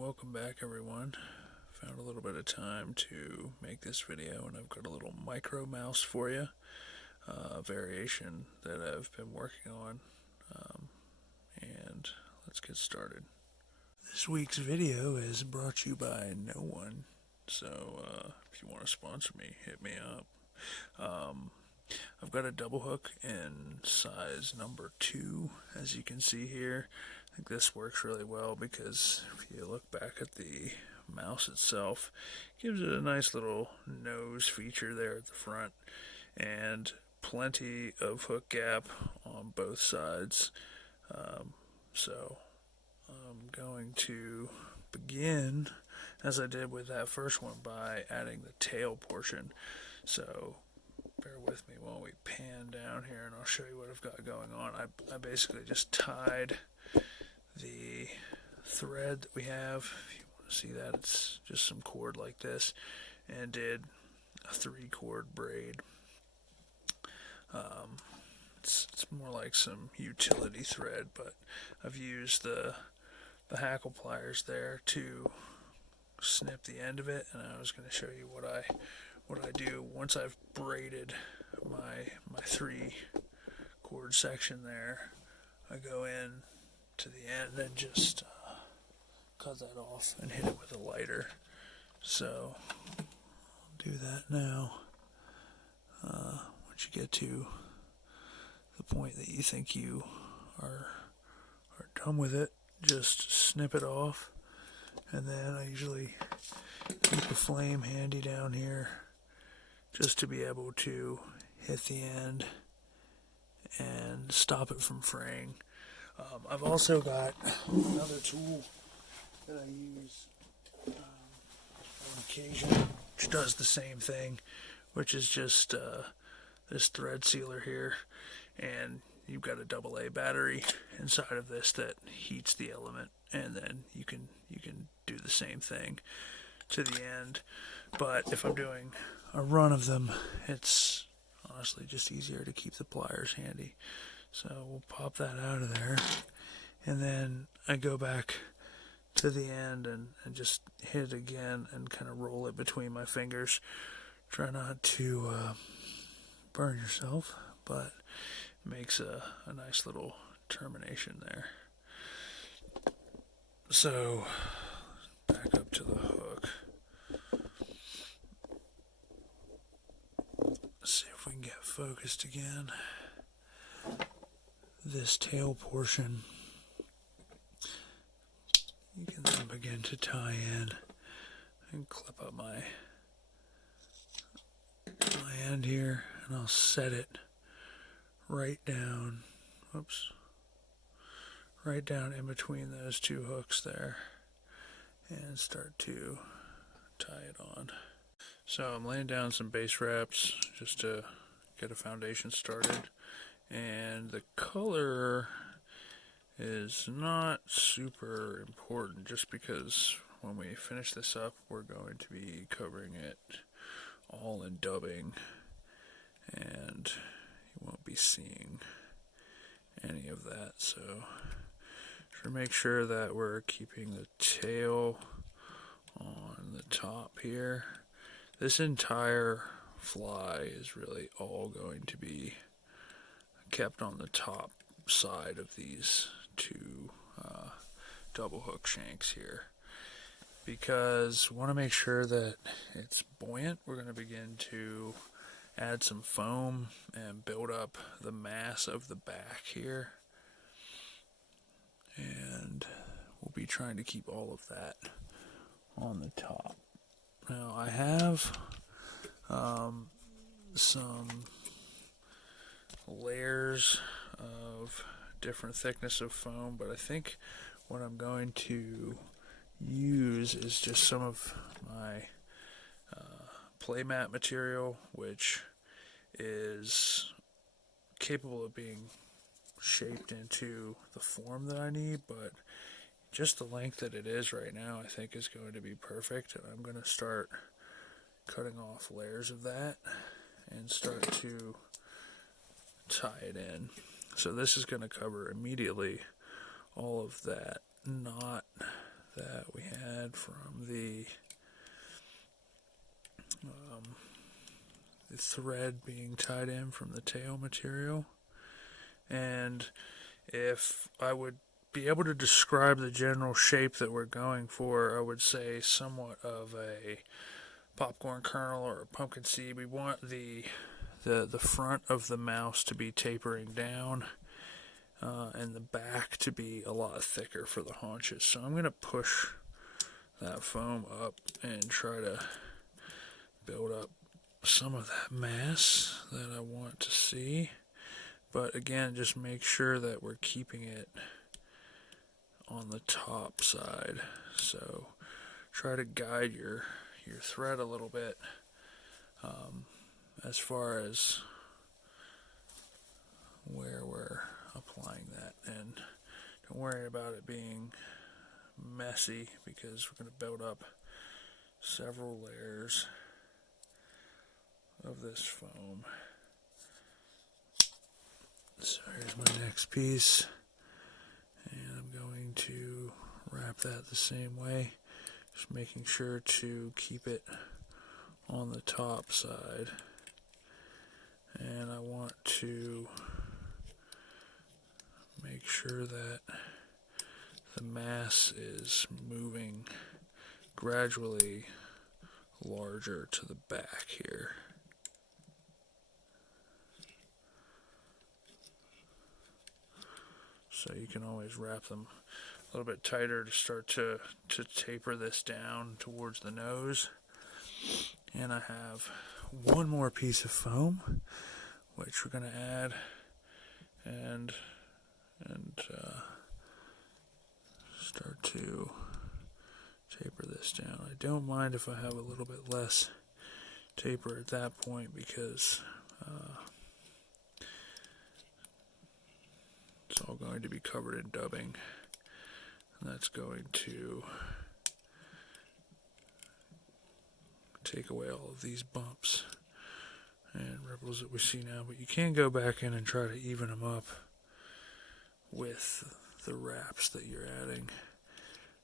Welcome back everyone. Found a little bit of time to make this video, and I've got a little micro mouse for you, variation that I've been working on, and let's get started. This week's video is brought to you by no one, so if you want to sponsor me, hit me up. I've got a double hook in size number 2, as you can see here. I think this works really well because if you look back at the mouse itself, it gives it a nice little nose feature there at the front and plenty of hook gap on both sides. So I'm going to begin, as I did with that first one, by adding the tail portion. So bear with me while we pan down here and I'll show you what I've got going on. I basically just tied the thread that we have. If you want to see that, it's just some cord like this, and did a 3-cord braid. It's more like some utility thread, but I've used the hackle pliers there to snip the end of it, and I was going to show you what I do once I've braided my 3-cord section there. I go in to the end and just cut that off and hit it with a lighter. So I'll do that now. Once you get to the point that you think you are done with it, just snip it off, and then I usually keep a flame handy down here just to be able to hit the end and stop it from fraying. I've also got another tool that I use on occasion, which does the same thing, which is just this thread sealer here, and you've got a AA battery inside of this that heats the element, and then you can do the same thing to the end. But if I'm doing a run of them, it's honestly just easier to keep the pliers handy. So we'll pop that out of there, and then I go back to the end and just hit it again and kind of roll it between my fingers. Try not to burn yourself, but it makes a nice little termination there. So back up to the hook. Let's see if we can get focused again. This tail portion, you can then begin to tie in and clip up my end here, and I'll set it right down, right down in between those 2 hooks there, and start to tie it on. So I'm laying down some base wraps just to get a foundation started, and the color is not super important just because when we finish this up, we're going to be covering it all in dubbing, and you won't be seeing any of that. So to make sure that we're keeping the tail on the top here. This entire fly is really all going to be kept on the top side of these 2 double hook shanks here, because we want to make sure that it's buoyant. We're going to begin to add some foam and build up the mass of the back here, and we'll be trying to keep all of that on the top. Now I have some layers of different thickness of foam, but I think what I'm going to use is just some of my playmat material, which is capable of being shaped into the form that I need, but just the length that it is right now I think is going to be perfect, and I'm going to start cutting off layers of that and start to tie it in. So this is going to cover immediately all of that knot that we had had from the thread being tied in from the tail material. And if I would be able to describe the general shape that we're going for, I would say somewhat of a popcorn kernel or a pumpkin seed. We want the front of the mouse to be tapering down, and the back to be a lot thicker for the haunches. So I'm going to push that foam up and try to build up some of that mass that I want to see. But again, just make sure that we're keeping it on the top side. So try to guide your thread a little bit as far as where we're applying that. And don't worry about it being messy, because we're going to build up several layers of this foam. So here's my next piece, and I'm going to wrap that the same way, just making sure to keep it on the top side. And I want to make sure that the mass is moving gradually larger to the back here. So you can always wrap them a little bit tighter to start to taper this down towards the nose. And I have one more piece of foam, which we're going to add and start to taper this down. I don't mind if I have a little bit less taper at that point, because it's all going to be covered in dubbing, and that's going to take away all of these bumps and ripples that we see now. But you can go back in and try to even them up with the wraps that you're adding.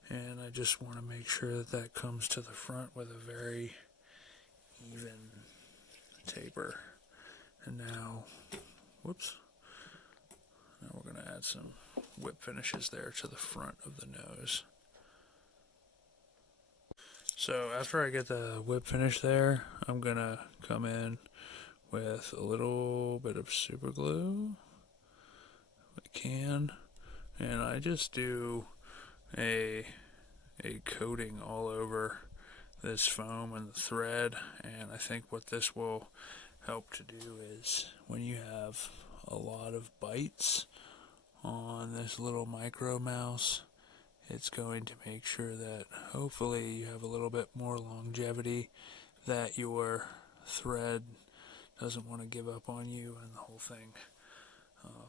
And I just want to make sure that that comes to the front with a very even taper. And now, whoops, now we're going to add some whip finishes there to the front of the nose. So after I get the whip finish there, I'm going to come in with a little bit of super glue, if I can, and I just do a coating all over this foam and the thread. And I think what this will help to do is, when you have a lot of bites on this little micro mouse, it's going to make sure that hopefully you have a little bit more longevity, that your thread doesn't want to give up on you and the whole thing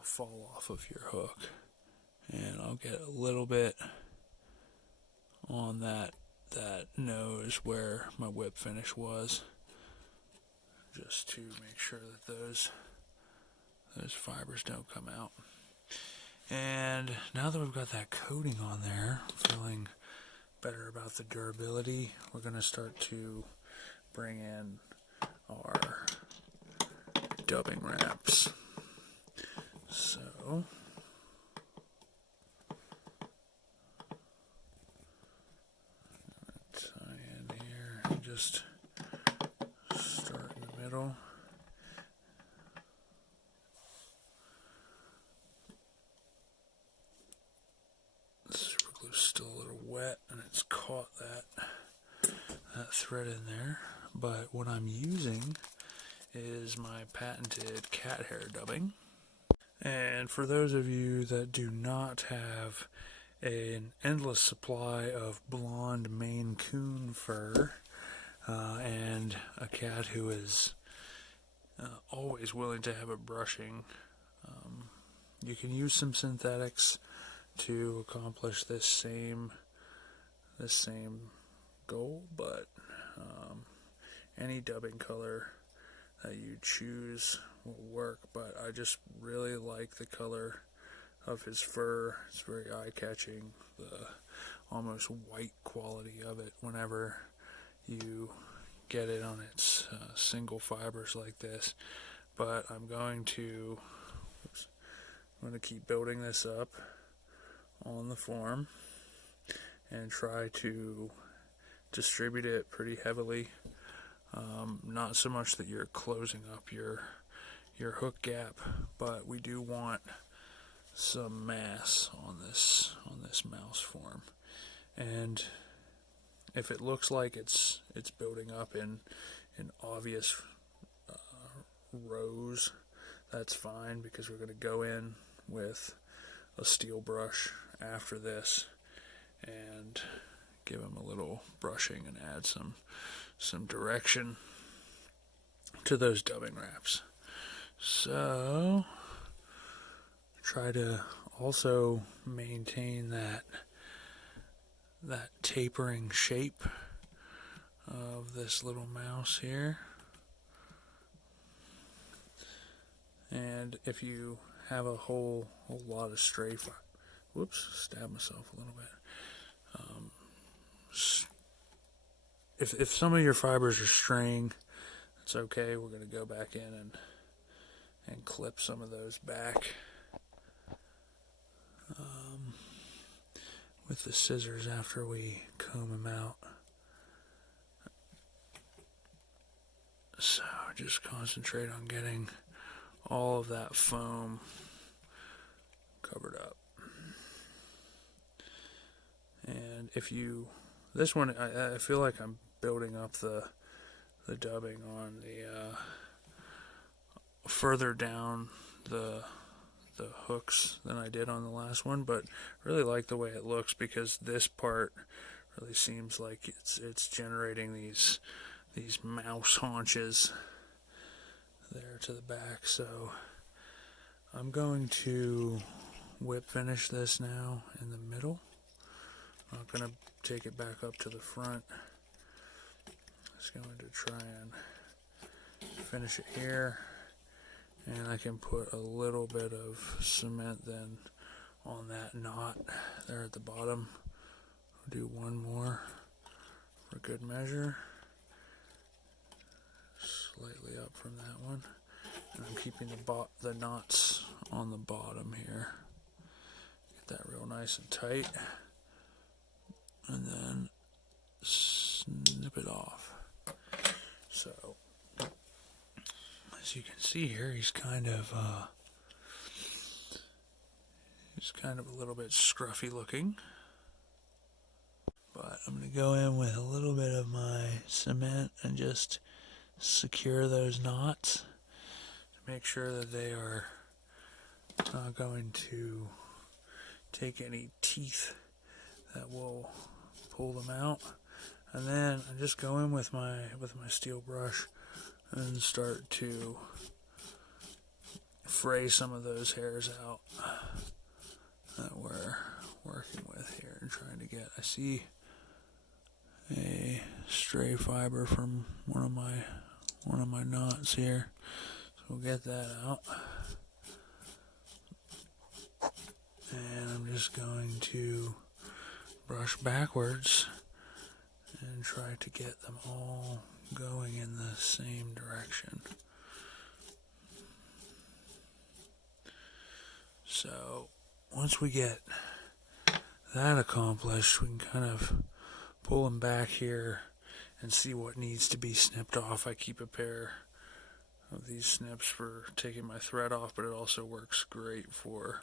fall off of your hook. And I'll get a little bit on that nose where my whip finish was, just to make sure that those fibers don't come out. And now that we've got that coating on there, feeling better about the durability, we're going to start to bring in our dubbing wraps. So tie in here and just start in the middle. The super glue's still a little wet and it's caught that thread in there, but what I'm using is my patented cat hair dubbing. And for those of you that do not have an endless supply of blonde Maine Coon fur and a cat who is always willing to have a brushing, you can use some synthetics to accomplish this same goal, but any dubbing color that you choose will work. But I just really like the color of his fur. It's very eye-catching, the almost white quality of it whenever you get it on its single fibers like this. But I'm going to keep building this up on the form and try to distribute it pretty heavily. Not so much that you're closing up your hook gap, but we do want some mass on this mouse form. And if it looks like it's building up in obvious rows, that's fine, because we're going to go in with a steel brush after this and give them a little brushing and add some direction to those dubbing wraps. So try to also maintain that tapering shape of this little mouse here. And if you have a whole lot of stray stabbed myself a little bit. If some of your fibers are straying, it's okay. We're going to go back in and clip some of those back with the scissors after we comb them out. So just concentrate on getting all of that foam covered up. And this one, I feel like I'm building up the dubbing on the further down the hooks than I did on the last one, but really like the way it looks, because this part really seems like it's generating these mouse haunches there to the back. So I'm going to whip finish this now in the middle. I'm going to take it back up to the front. Just going to try and finish it here, and I can put a little bit of cement then on that knot there at the bottom. I'll do one more for good measure, slightly up from that one, and I'm keeping the knots on the bottom here. Get that real nice and tight, and then snip it off. So as you can see here, he's kind of a little bit scruffy looking, but I'm going to go in with a little bit of my cement and just secure those knots to make sure that they are not going to take any teeth that will pull them out. And then I just go in with my steel brush and start to fray some of those hairs out that we're working with here and trying to get. I see a stray fiber from one of my knots here, so we'll get that out. And I'm just going to brush backwards and try to get them all going in the same direction. So once we get that accomplished, we can kind of pull them back here and see what needs to be snipped off. I keep a pair of these snips for taking my thread off, but it also works great for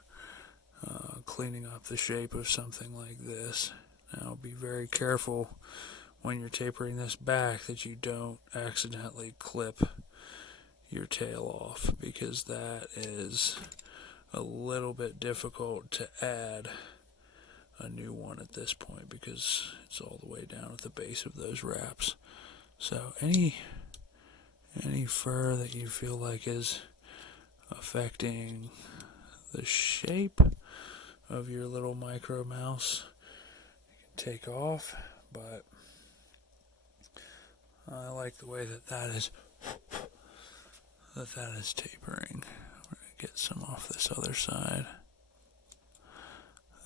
cleaning up the shape of something like this. Now be very careful when you're tapering this back that you don't accidentally clip your tail off, because that is a little bit difficult to add a new one at this point, because it's all the way down at the base of those wraps. So any fur that you feel like is affecting the shape of your little micro mouse, you can take off, but I like the way that is tapering. We're going to get some off this other side.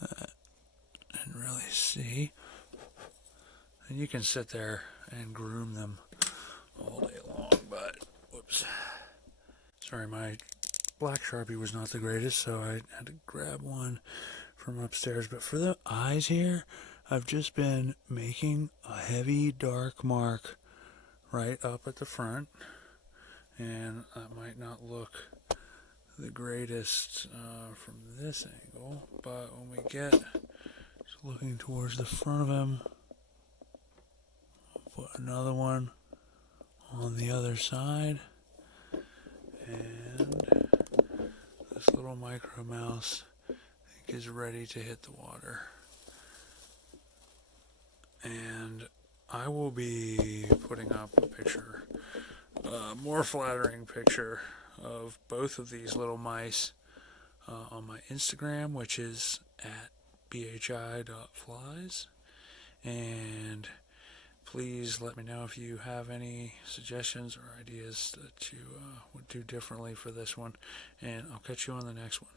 and really see. And you can sit there and groom them all day long, but whoops. Sorry, my black Sharpie was not the greatest, so I had to grab one from upstairs. But for the eyes here, I've just been making a heavy dark mark right up at the front, and that might not look the greatest from this angle, but when we get to looking towards the front of him, I'll put another one on the other side, and this little micro mouse I think is ready to hit the water. And I will be putting up a picture, a more flattering picture of both of these little mice on my Instagram, which is at bhi.flies. And please let me know if you have any suggestions or ideas that you would do differently for this one. And I'll catch you on the next one.